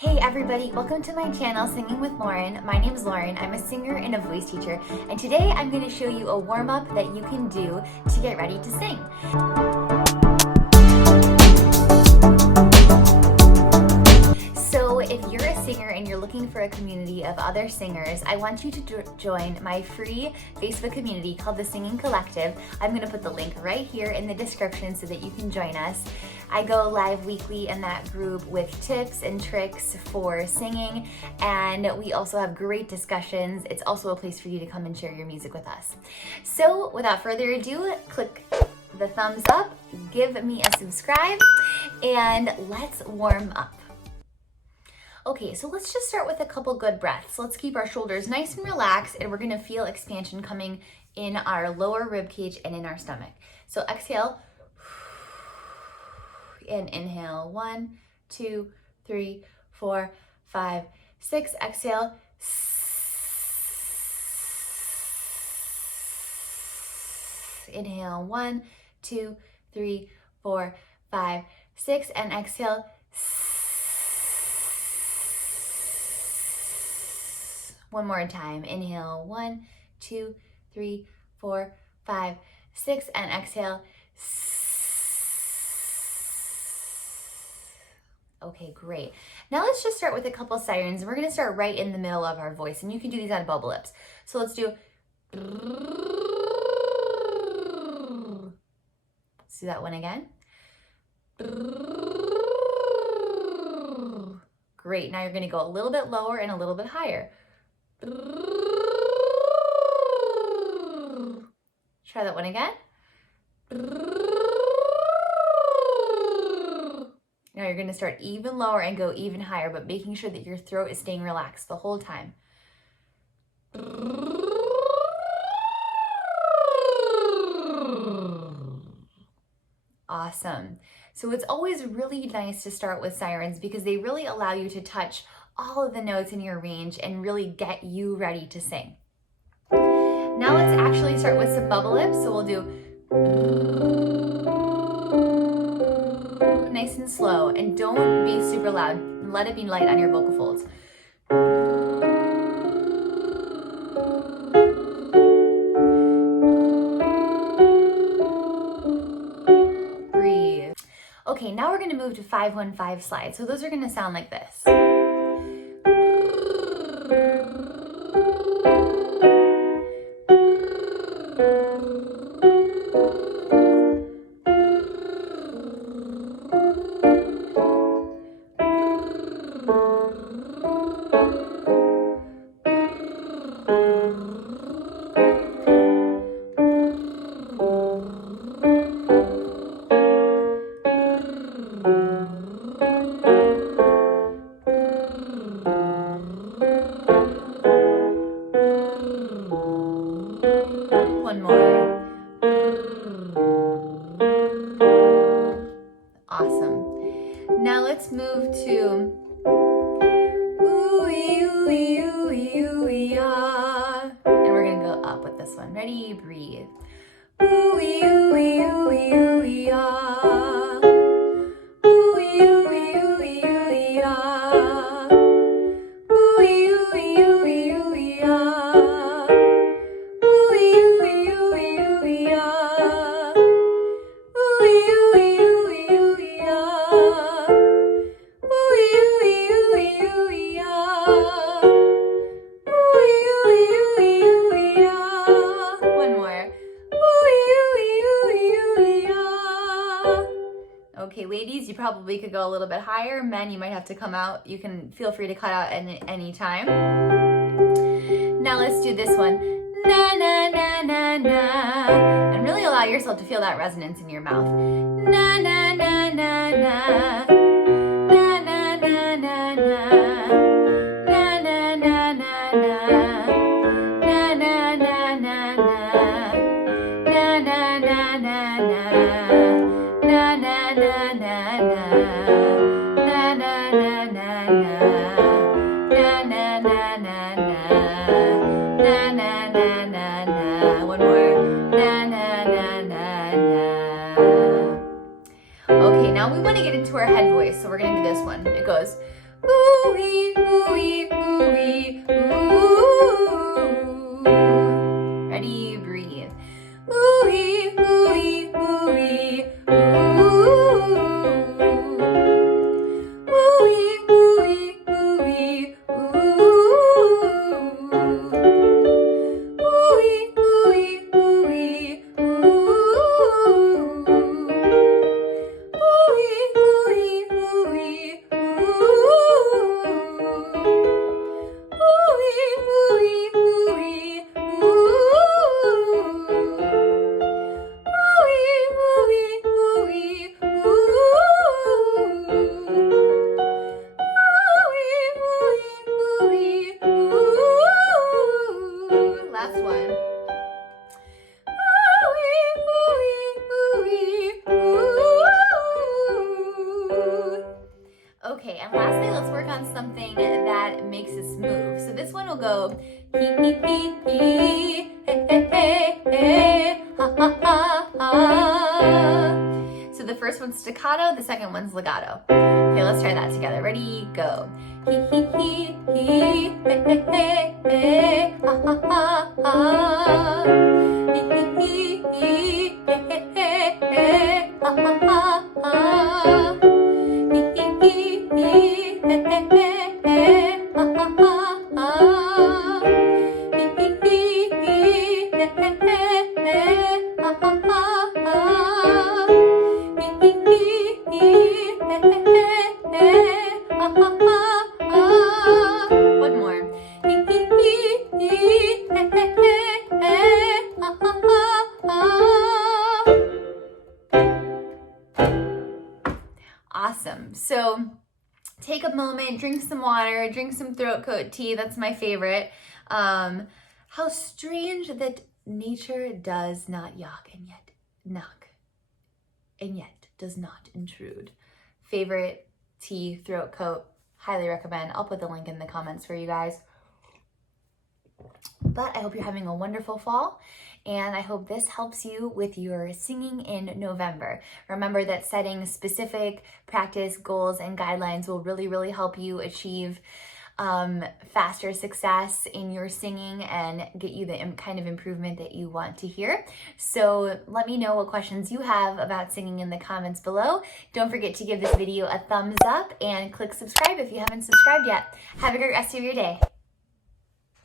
Hey everybody, welcome to my channel Singing with Lauren. My name is Lauren, I'm a singer and a voice teacher, and today I'm going to show you a warm-up that you can do to get ready to sing. So if you're a singer and you're looking for a community of other singers, I want you to join my free Facebook community called the Singing Collective. I'm going to put the link right here in the description so that you can join us. I go live weekly in that group with tips and tricks for singing, and we also have great discussions. It's also a place for you to come and share your music with us. So without further ado, click the thumbs up, give me a subscribe, and let's warm up. Okay, so let's just start with a couple good breaths. Let's keep our shoulders nice and relaxed, and we're gonna feel expansion coming in our lower rib cage and in our stomach. So exhale, and inhale, 1, 2, 3, 4, 5, 6. Exhale, inhale, 1, 2, 3, 4, 5, 6, and exhale. One more time. Inhale, 1, 2, 3, 4, 5, 6, and exhale. Okay, great. Now let's just start with a couple sirens. We're gonna start right in the middle of our voice, and you can do these on bubble lips. So let's do. Let's do that one again. Great. Now you're gonna go a little bit lower and a little bit higher. Try that one again. Now you're going to start even lower and go even higher, but making sure that your throat is staying relaxed the whole time. Awesome. So it's always really nice to start with sirens because they really allow you to touch all of the notes in your range and really get you ready to sing. Now let's actually start with some bubble lips. So we'll do nice and slow, and don't be super loud. Let it be light on your vocal folds. Breathe. Okay, now we're going to move to 5-1-5 slides. So those are going to sound like this. One more. Awesome. Now let's move to ooh-ee, ooh-ee, ooh-ee, ooh-ee, ah. And we're gonna go up with this one. Ready? Breathe. Ooh-ee, ooh-ee, ooh-ee, ooh-ee, ah. Ooh-ee, ooh-ee, ooh-ee, ooh-ee, ah. Ooh-ee, ooh-ee, ooh-ee, ooh-ee, ah. Okay, ladies, you probably could go a little bit higher. Men, you might have to come out. You can feel free to cut out at any time. Now let's do this one. Na, na, na, na, na. And really allow yourself to feel that resonance in your mouth. Na, na, na, na, na. Na, na, na, na, na. Na, na, na, na, na. Na, na, na, na, na. Na, na, na, na, na. Na na na na na, na na na na na, na na na na na, na na na na na. One more. Na na na na na. Okay, now we want to get into our head voice, so we're gonna do this one. It goes ooh-wee, ooh-wee, ooh-wee, ooh. Ready? Breathe. Ooh-wee, ooh-wee, ooh-wee, ooh. Ooh-wee, ooh-wee, ooh-wee, ooh. Ooh-wee, ooh-wee, ooh-wee, ooh. Ooh-wee, ooh-wee, ooh-wee, ooh. Ooh-wee, ooh-wee, ooh-wee, ooh. Ooh-wee, ooh-wee, ooh-wee, ooh. Last one. Okay, and lastly, let's work on something that makes us move. So this one will go hee hee hee hee, hey hey hey hey, ha ha ha ha. So the first one's staccato, the second one's legato. Okay, let's try that together. Ready, go. Hee hee hee hee, hey hey hey hey, ha ha ha ha. Hee hee hee hee, hey hey hey hey, ha ha ha ha. Hee hee hee hee, hey hey hey hey, ha ha ha ha. Hee hee hee hee, hey hey hey hey, ha ha ha ha. Hee hee hee hee, hey hey hey hey, ha ha ha ha. One more. Hee hee hee hee, hey hey hey hey, ha ha ha ha. Awesome. So take a moment, drink some water, drink some throat coat tea. That's my favorite. How strange that nature does not knock and yet does not intrude. Favorite tea, throat coat, highly recommend. I'll put the link in the comments for you guys. But I hope you're having a wonderful fall, and I hope this helps you with your singing in November. Remember that setting specific practice goals and guidelines will really help you achieve faster success in your singing and get you the kind of improvement that you want to hear. So let me know what questions you have about singing in the comments below. Don't forget to give this video a thumbs up and click subscribe if you haven't subscribed yet. Have a great rest of your day.